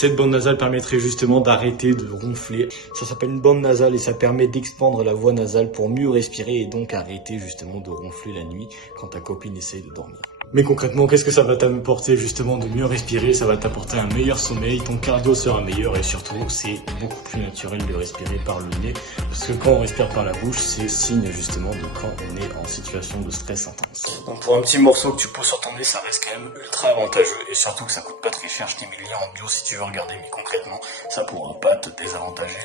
Cette bande nasale permettrait justement d'arrêter de ronfler. Ça s'appelle une bande nasale et ça permet d'expandre la voie nasale pour mieux respirer et donc arrêter justement de ronfler la nuit quand ta copine essaye de dormir. Mais concrètement, qu'est-ce que ça va t'apporter justement de mieux respirer? Ça va t'apporter un meilleur sommeil, ton cardio sera meilleur et surtout, c'est beaucoup plus naturel de respirer par le nez. Parce que quand on respire par la bouche, c'est signe justement de quand on est en situation de stress intense. Donc pour un petit morceau que tu poses sur ton nez, ça reste quand même ultra avantageux et surtout que ça coûte pas très cher. Je t'ai mis le lien en bio si tu veux regarder, mais concrètement, ça pourra pas te désavantager.